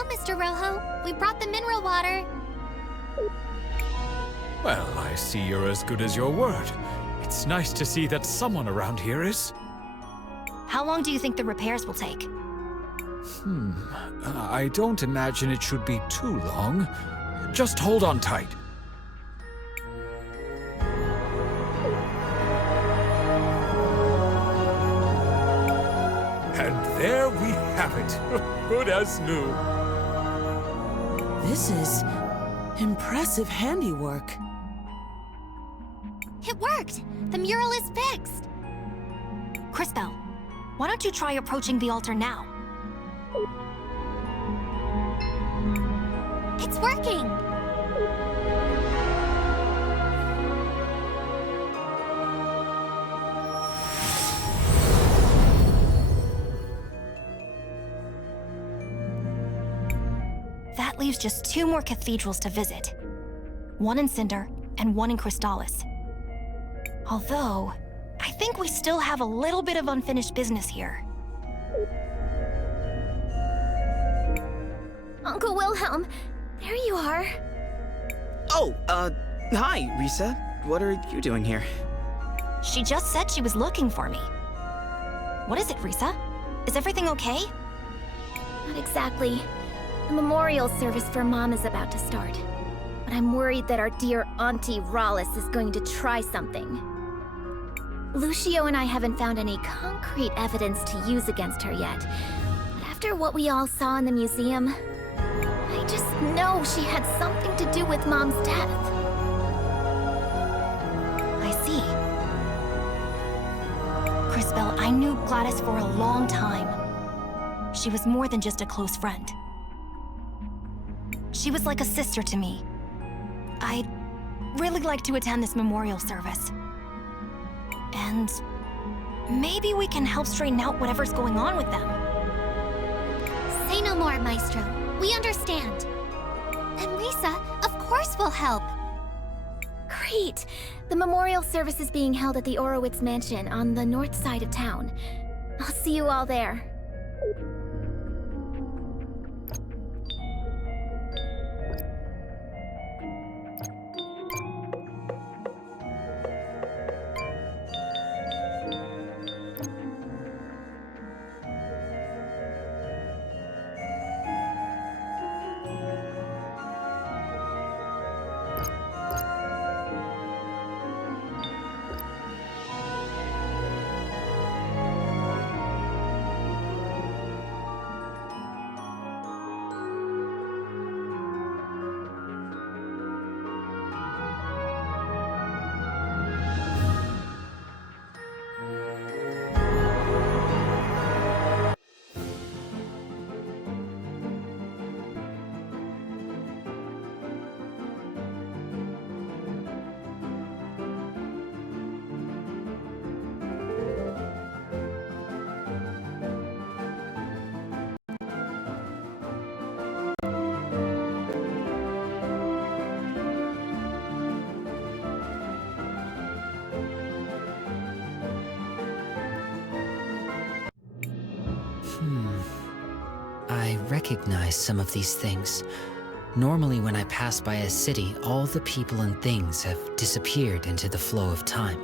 Hello, Mr. Rojo. We brought the mineral water. Well, I see you're as good as your word. It's nice to see that someone around here is. How long do you think the repairs will take? I don't imagine it should be too long. Just hold on tight. And there we have it. Good as new. This is impressive handiwork. It worked! The mural is fixed! Crisbell, why don't you try approaching the altar now? It's working! That leaves just 2 more cathedrals to visit. One in Cinder and one in CrisTales. Although, I think we still have a little bit of unfinished business here. Uncle Wilhelm, there you are. Oh, hi, Risa. What are you doing here? She just said she was looking for me. What is it, Risa? Is everything okay? Not exactly. The memorial service for Mom is about to start. But I'm worried that our dear Auntie Rollis is going to try something. Lucio and I haven't found any concrete evidence to use against her yet. But after what we all saw in the museum, I just know she had something to do with Mom's death. I see. Crisbell, I knew Gladys for a long time. She was more than just a close friend. She was like a sister to me. I'd really like to attend this memorial service. And maybe we can help straighten out whatever's going on with them. Say no more, Maestro. We understand. And Lisa, of course we'll help. Great! The memorial service is being held at the Orowitz Mansion on the north side of town. I'll see you all there. I recognize some of these things. Normally when I pass by a city, all the people and things have disappeared into the flow of time.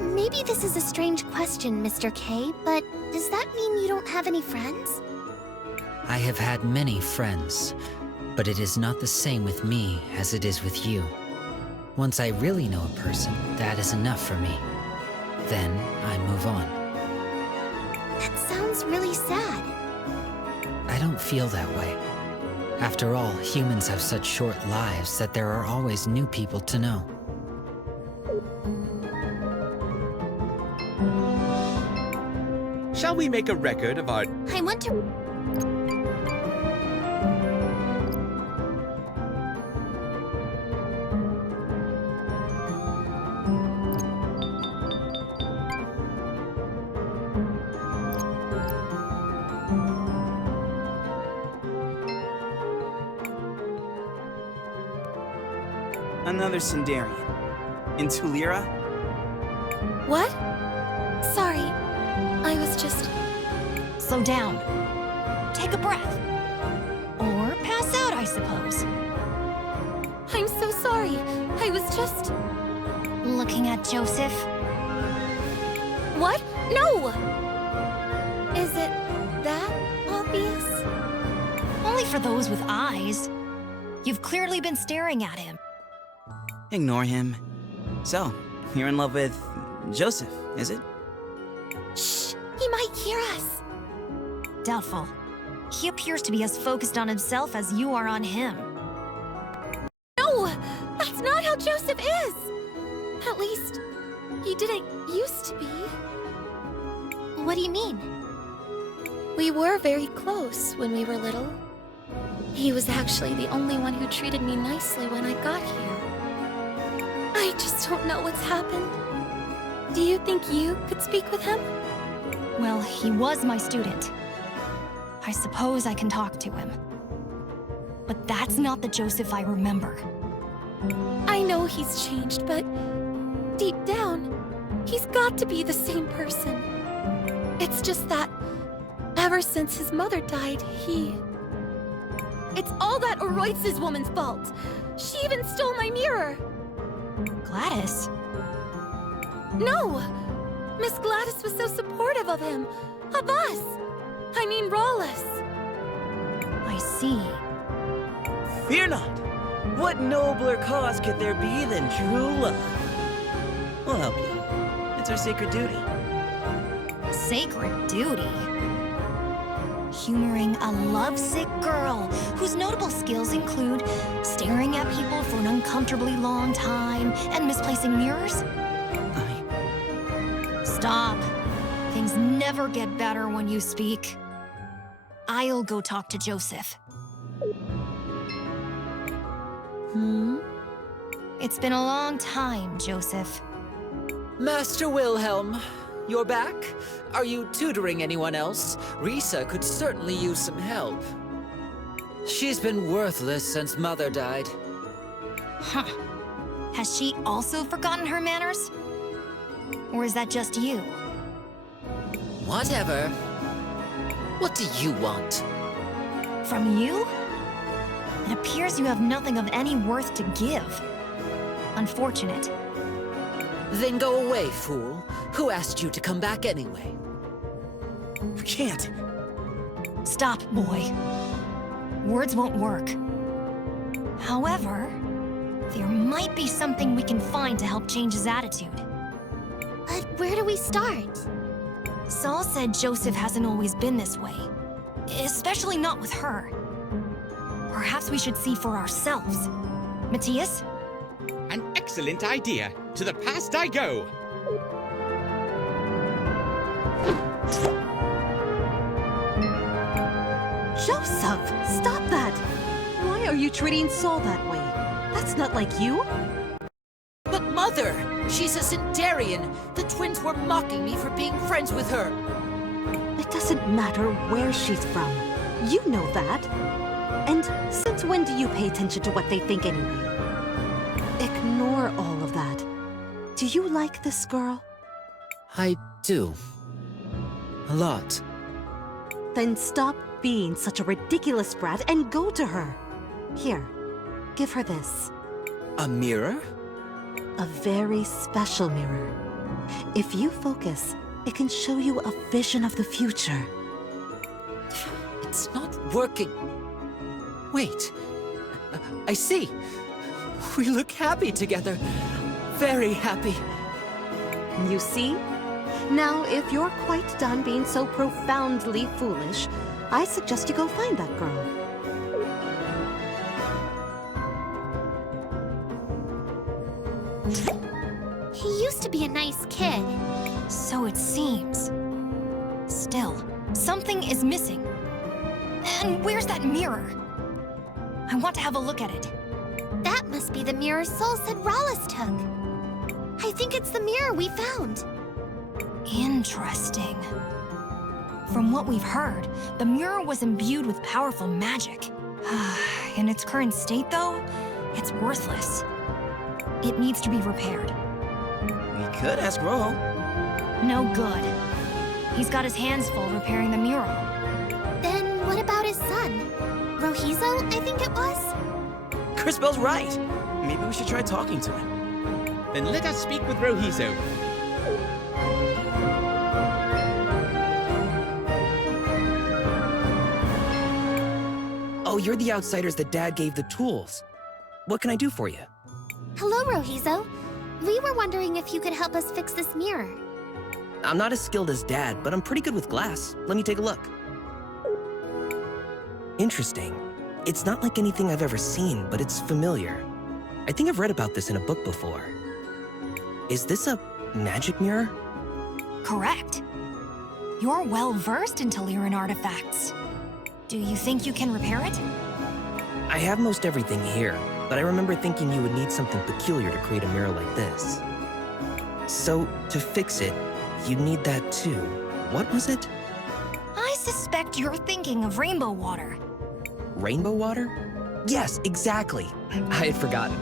Maybe this is a strange question, Mr. K, but does that mean you don't have any friends? I have had many friends, but it is not the same with me as it is with you. Once I really know a person, that is enough for me. Then I move on. That sounds really sad. I don't feel that way. After all, humans have such short lives that there are always new people to know. Shall we make a record of our... I want to... Another Sindarian. In Tulira? What? Sorry. I was just... Slow down. Take a breath. suppose. I'm so sorry. I was just... Looking at Joseph? What? No! Is it that obvious? Only for those with eyes. You've clearly been staring at him. Ignore him. So, you're in love with Joseph, is it? Shh! He might hear us. Doubtful. He appears to be as focused on himself as you are on him. No! That's not how Joseph is! At least, he didn't used to be. What do you mean? We were very close when we were little. He was actually the only one who treated me nicely when I got here. I just don't know what's happened. Do you think you could speak with him? Well, he was my student. I suppose I can talk to him. But that's not the Joseph I remember. I know he's changed, but deep down, he's got to be the same person. It's just that ever since his mother died, It's all that Oroitz's woman's fault. She even stole my mirror. Gladys? No! Miss Gladys was so supportive of him. Of us. I mean, Rawless. I see. Fear not! What nobler cause could there be than true love? We'll help you. It's our sacred duty. Sacred duty? Humoring a lovesick girl whose notable skills include staring at people for an uncomfortably long time and misplacing mirrors? Stop. Things never get better when you speak. I'll go talk to Joseph. It's been a long time, Joseph. Master Wilhelm, you're back? Are you tutoring anyone else? Risa could certainly use some help. She's been worthless since Mother died. Huh. Has she also forgotten her manners? Or is that just you? Whatever. What do you want? From you? It appears you have nothing of any worth to give. Unfortunate. Then go away, fool. Who asked you to come back anyway? You can't. Stop, boy. Words won't work. However, there might be something we can find to help change his attitude. But where do we start? Saul said Joseph hasn't always been this way. Especially not with her. Perhaps we should see for ourselves. Matthias? An excellent idea. To the past I go. Joseph, stop that! Why are you treating Saul that way? That's not like you. But Mother! She's a Centaurian! The twins were mocking me for being friends with her! It doesn't matter where she's from. You know that. And since when do you pay attention to what they think anyway? Ignore all of that. Do you like this girl? I do. A lot. Then stop being such a ridiculous brat and go to her. Here, give her this. A mirror? A very special mirror. If you focus, it can show you a vision of the future. It's not working. Wait. I see. We look happy together. Very happy. You see? Now, if you're quite done being so profoundly foolish, I suggest you go find that girl. He used to be a nice kid. So it seems. Still, something is missing. And where's that mirror? I want to have a look at it. That must be the mirror Sol said Rawless took. I think it's the mirror we found. Interesting. From what we've heard, the mirror was imbued with powerful magic. In its current state, though, it's worthless. It needs to be repaired. We could ask Ro. No good. He's got his hands full repairing the mural. Then what about his son? Rohizo, I think it was? Crisbell's right. Maybe we should try talking to him. Then let us speak with Rohizo. Oh, you're the outsiders that Dad gave the tools. What can I do for you? Hello, Rohizo. We were wondering if you could help us fix this mirror. I'm not as skilled as Dad, but I'm pretty good with glass. Let me take a look. Interesting. It's not like anything I've ever seen, but it's familiar. I think I've read about this in a book before. Is this a magic mirror? Correct. You're well versed in Teliran artifacts. Do you think you can repair it? I have most everything here, but I remember thinking you would need something peculiar to create a mirror like this. So, to fix it, you'd need that too. What was it? I suspect you're thinking of rainbow water. Rainbow water? Yes, exactly. I had forgotten.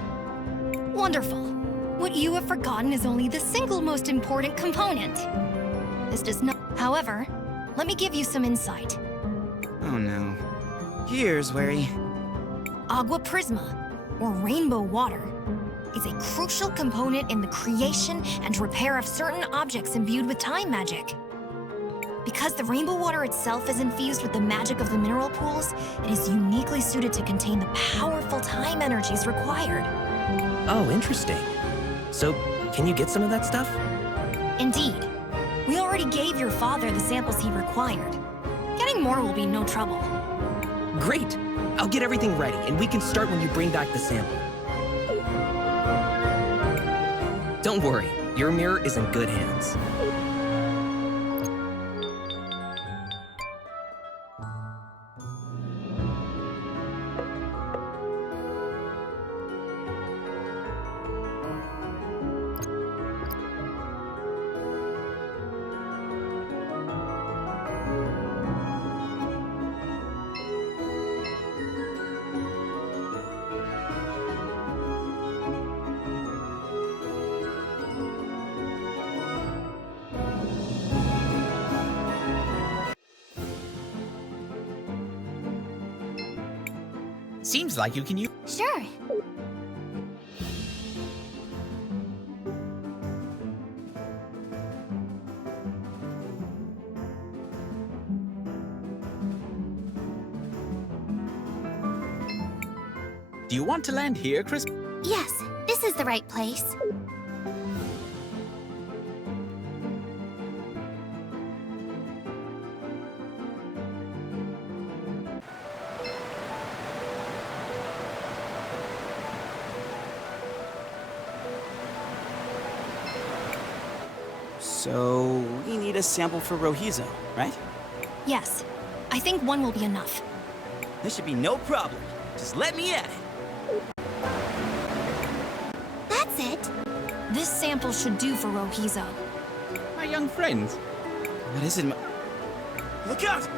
Wonderful. What you have forgotten is only the single most important component. This does not... However, let me give you some insight. Oh no. Here's worry. Agua Prisma, or rainbow water, is a crucial component in the creation and repair of certain objects imbued with time magic. Because the rainbow water itself is infused with the magic of the mineral pools, it is uniquely suited to contain the powerful time energies required. Oh, interesting. So, can you get some of that stuff? Indeed. We already gave your father the samples he required. Getting more will be no trouble. Great! I'll get everything ready, and we can start when you bring back the sample. Don't worry, your mirror is in good hands. Seems like you can use... Sure. Do you want to land here, Cris? Yes, this is the right place. So, we need a sample for Rohizo, right? Yes, I think one will be enough. This should be no problem. Just let me at it. That's it. This sample should do for Rohizo. My young friends. What is it? Look out!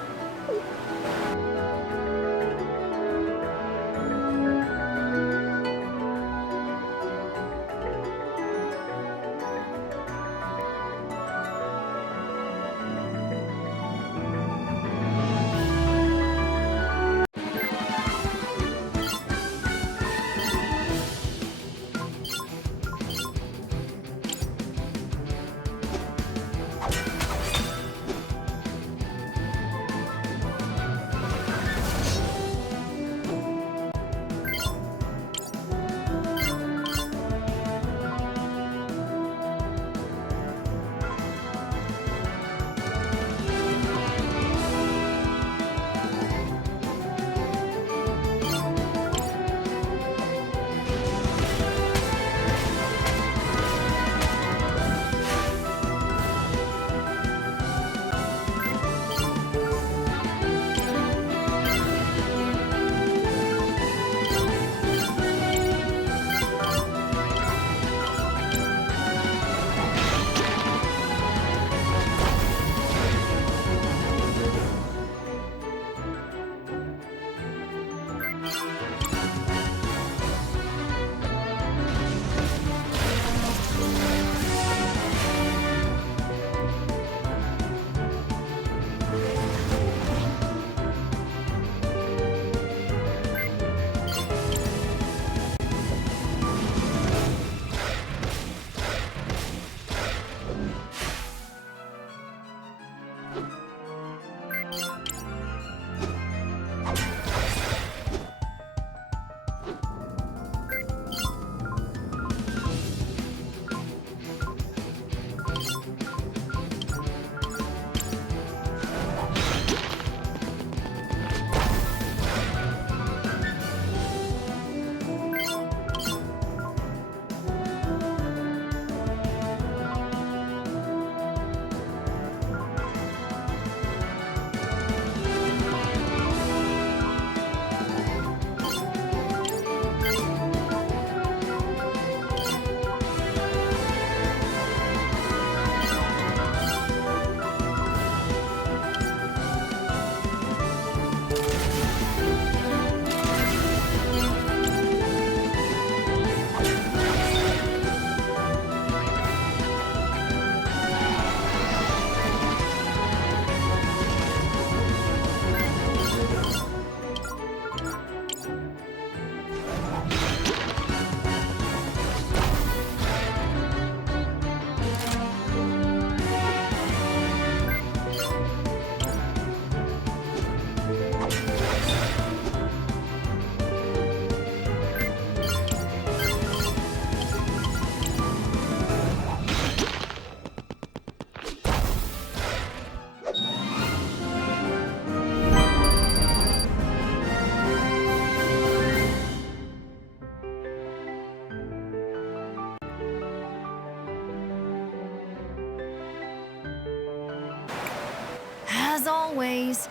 As always,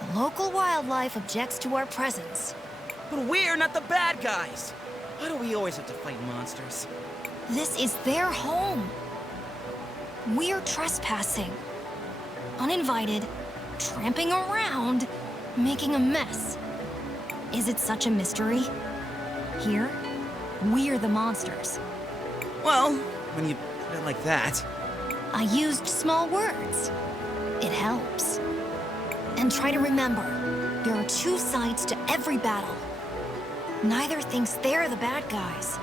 the local wildlife objects to our presence. But we're not the bad guys. Why do we always have to fight monsters? This is their home. We're trespassing. Uninvited, tramping around, making a mess. Is it such a mystery? Here, we're the monsters. Well, when you put it like that. I used small words. It helps. And try to remember, there are two sides to every battle. Neither thinks they're the bad guys.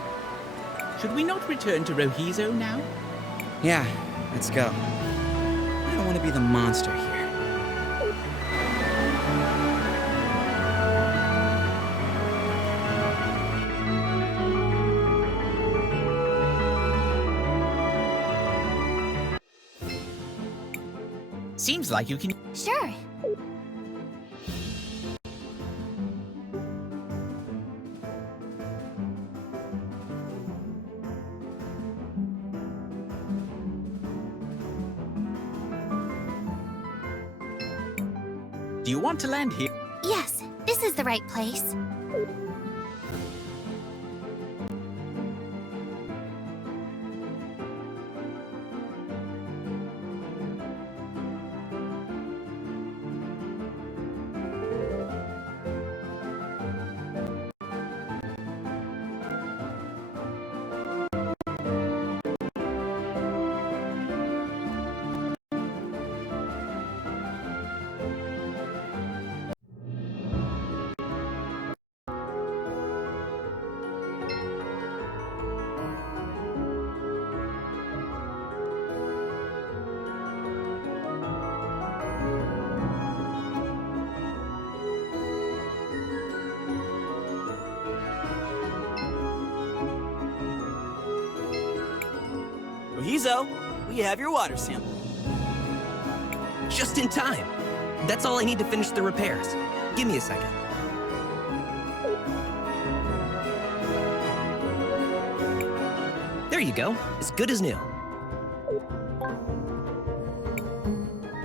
Should we not return to Rohizo now? Yeah, let's go. I don't want to be the monster here. Seems like you can... Sure. Do you want to land here? Yes, this is the right place. Rohizo, we have your water sample. Just in time. That's all I need to finish the repairs. Give me a second. There you go. As good as new.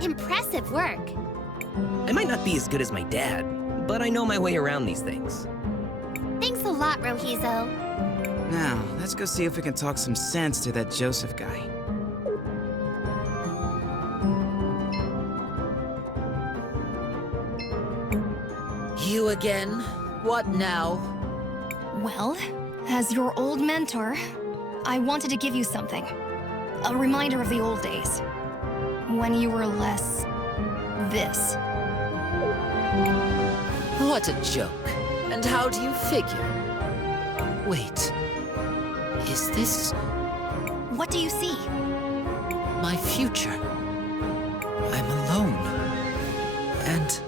Impressive work. I might not be as good as my dad, but I know my way around these things. Thanks a lot, Rohizo. Now, let's go see if we can talk some sense to that Joseph guy. You again? What now? Well, as your old mentor, I wanted to give you something. A reminder of the old days. When you were less... this. What a joke. And how do you figure? Wait. Is this What do you see? my future? I'm alone. And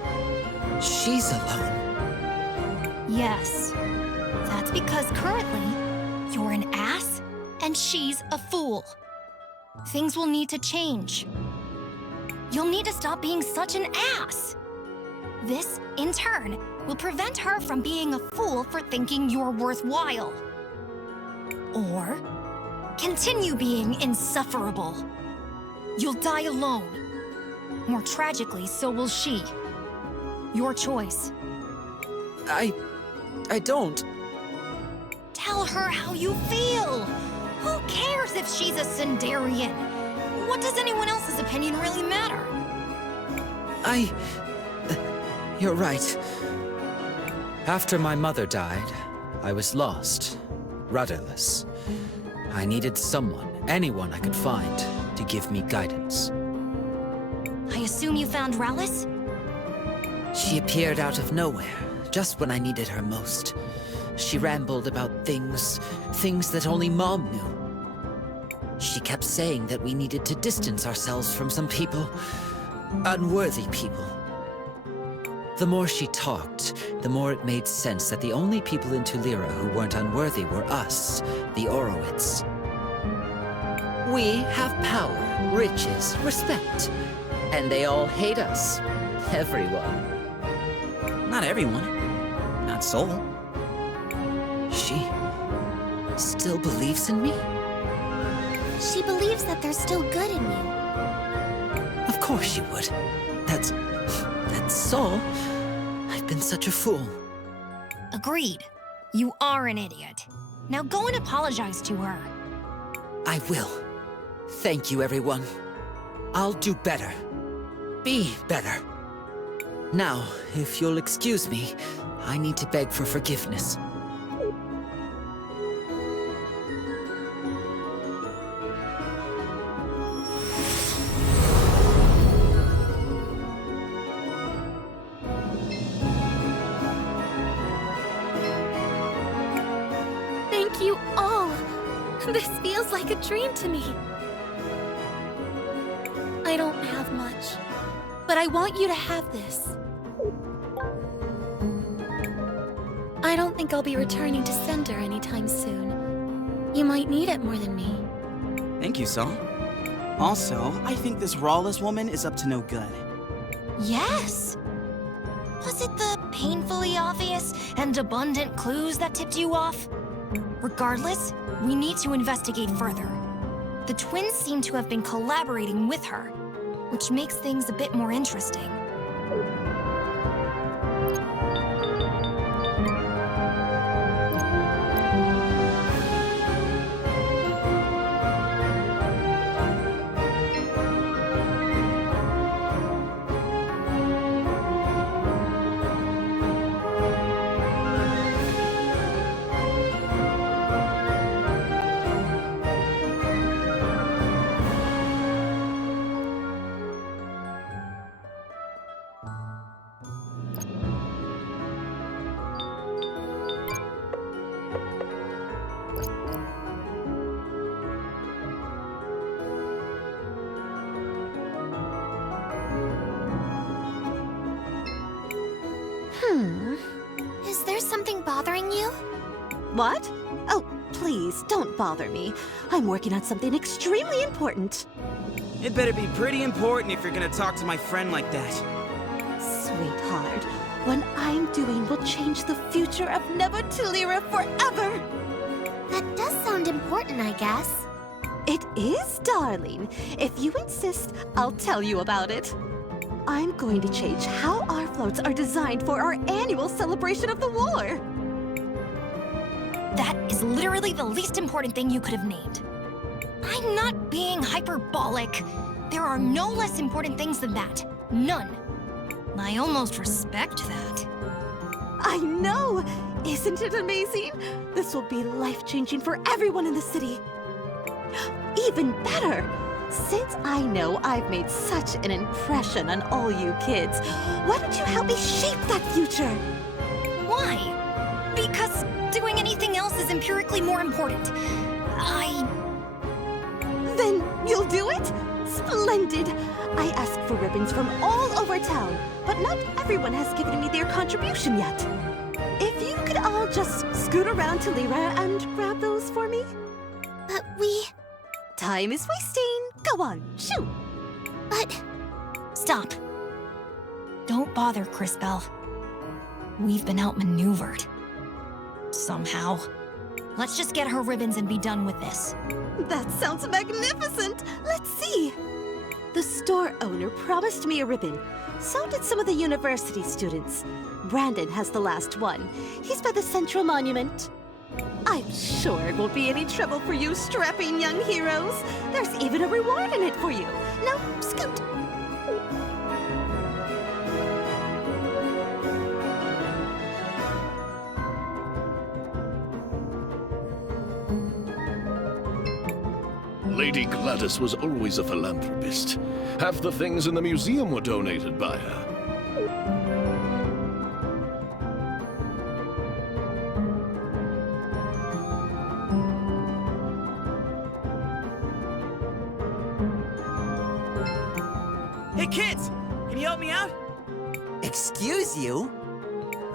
she's alone. Yes. That's because currently, you're an ass and she's a fool. Things will need to change. You'll need to stop being such an ass. This, in turn, will prevent her from being a fool for thinking you're worthwhile. Or continue being insufferable. You'll die alone. More tragically, so will she. Your choice. I don't. Tell her how you feel. Who cares if she's a Sindarian? What does anyone else's opinion really matter? You're right. After my mother died, I was lost, rudderless. I needed someone, anyone I could find, to give me guidance. I assume you found Rallis? She appeared out of nowhere, just when I needed her most. She rambled about things that only Mom knew. She kept saying that we needed to distance ourselves from some people, unworthy people. The more she talked, the more it made sense that the only people in Tulira who weren't unworthy were us, the Orowitz. We have power, riches, respect, and they all hate us. Everyone. Not everyone. Not Soul. She still believes in me? She believes that there's still good in you. Of course she would. That's Soul. I've been such a fool. Agreed. You are an idiot. Now go and apologize to her. I will. Thank you, everyone. I'll do better. Be better. Now, if you'll excuse me, I need to beg for forgiveness. Thank you all. This feels like a dream to me. I don't have much, but I want you to have this. I don't think I'll be returning to Cinder anytime soon. You might need it more than me. Thank you, Saul. Also, I think this Rawless woman is up to no good. Yes! Was it the painfully obvious and abundant clues that tipped you off? Regardless, we need to investigate further. The twins seem to have been collaborating with her, which makes things a bit more interesting. Is there something bothering you? What? Oh, please, don't bother me. I'm working on something extremely important. It better be pretty important if you're gonna talk to my friend like that. Sweetheart, what I'm doing will change the future of Nevertulira forever! That does sound important, I guess. It is, darling. If you insist, I'll tell you about it. I'm going to change how our floats are designed for our annual celebration of the war. That is literally the least important thing you could have named. I'm not being hyperbolic. There are no less important things than that. None. I almost respect that. I know! Isn't it amazing? This will be life-changing for everyone in the city. Even better! Since I know I've made such an impression on all you kids, why don't you help me shape that future? Why? Because doing anything else is empirically more important. Then you'll do it? Splendid! I asked for ribbons from all over town, but not everyone has given me their contribution yet. If you could all just scoot around to Lyra and grab those for me? But we... Time is wasting. Go on, shoot! But... Stop. Don't bother, Crisbell. We've been outmaneuvered. Somehow. Let's just get her ribbons and be done with this. That sounds magnificent! Let's see! The store owner promised me a ribbon. So did some of the university students. Brandon has the last one. He's by the Central Monument. I'm sure it won't be any trouble for you strapping young heroes. There's even a reward in it for you. Now, scoot! Lady Gladys was always a philanthropist. Half the things in the museum were donated by her. Hey kids! Can you help me out? Excuse you?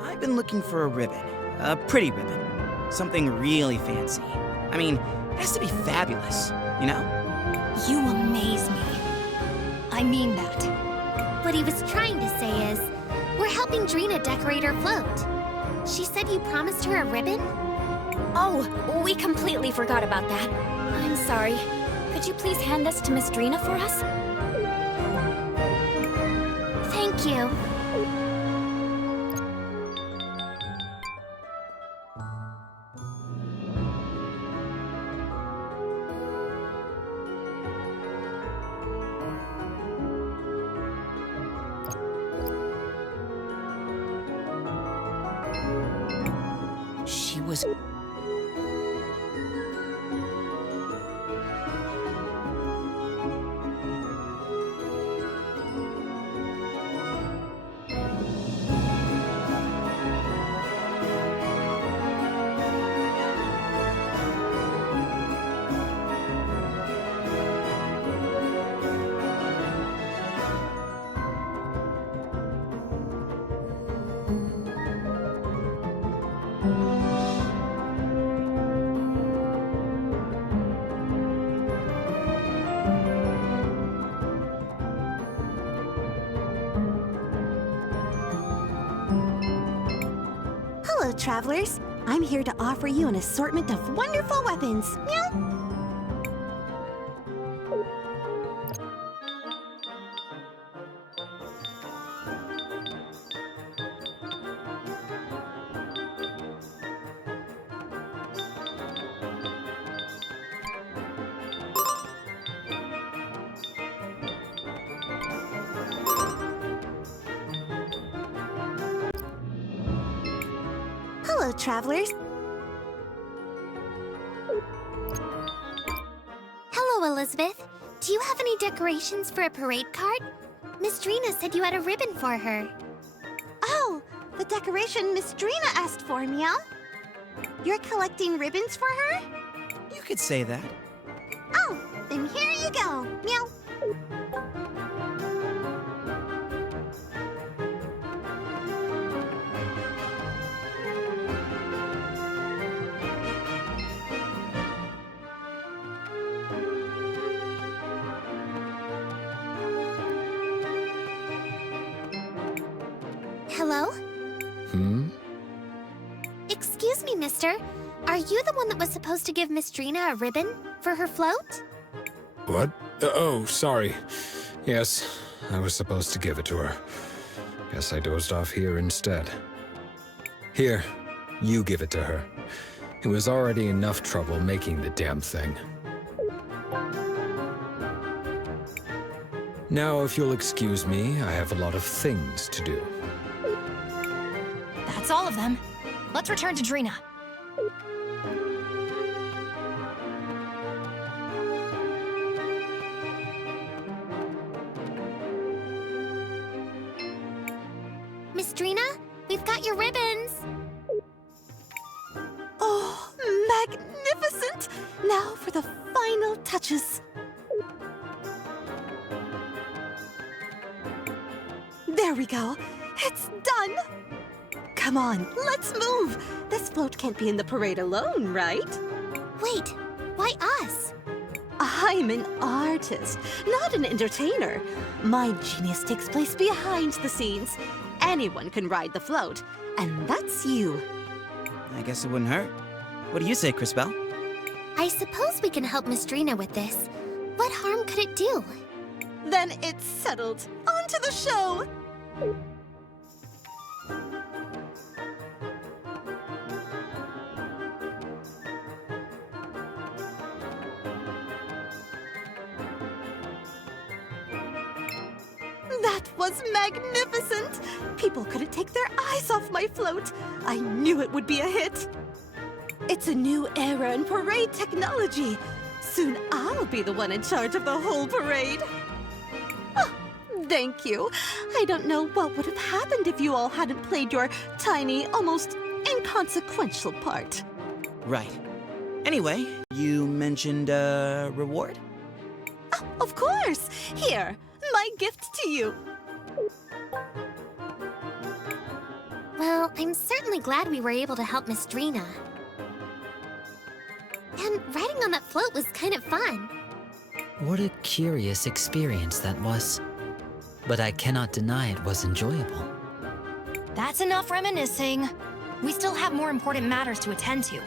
I've been looking for a ribbon. A pretty ribbon. Something really fancy. I mean, it has to be fabulous, you know? You amaze me. I mean that. What he was trying to say is, we're helping Drina decorate her float. She said you promised her a ribbon? Oh, we completely forgot about that. I'm sorry. Could you please hand this to Miss Drina for us? Thank you. She was... Hello, travelers. I'm here to offer you an assortment of wonderful weapons. Meow. Hello, travelers. Hello, Elizabeth. Do you have any decorations for a parade cart? Miss Drina said you had a ribbon for her. Oh, the decoration Miss Drina asked for, Meow. You're collecting ribbons for her? You could say that. Oh, then here you go. Meow. Hello? Hmm? Excuse me, mister. Are you the one that was supposed to give Miss Drina a ribbon for her float? What? Oh, sorry. Yes, I was supposed to give it to her. Guess I dozed off here instead. Here, you give it to her. It was already enough trouble making the damn thing. Now, if you'll excuse me, I have a lot of things to do. That's all of them. Let's return to Drina. Miss Drina, we've got your ribbons. Oh, magnificent! Now for the final touches. There we go. It's done! Come on, let's move! This float can't be in the parade alone, right? Wait, why us? I'm an artist, not an entertainer. My genius takes place behind the scenes. Anyone can ride the float, and that's you. I guess it wouldn't hurt. What do you say, Crisbell? I suppose we can help Miss Drina with this. What harm could it do? Then it's settled. On to the show! That was magnificent! People couldn't take their eyes off my float. I knew it would be a hit. It's a new era in parade technology. Soon I'll be the one in charge of the whole parade. Oh, thank you. I don't know what would have happened if you all hadn't played your tiny, almost inconsequential part. Right. Anyway, you mentioned a reward? Oh, of course! Here, my gift to you. Well, I'm certainly glad we were able to help Miss Drina. And riding on that float was kind of fun. What a curious experience that was. But I cannot deny it was enjoyable. That's enough reminiscing. We still have more important matters to attend to.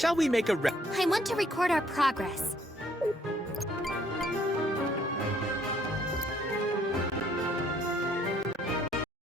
Shall we make a I want to record our progress.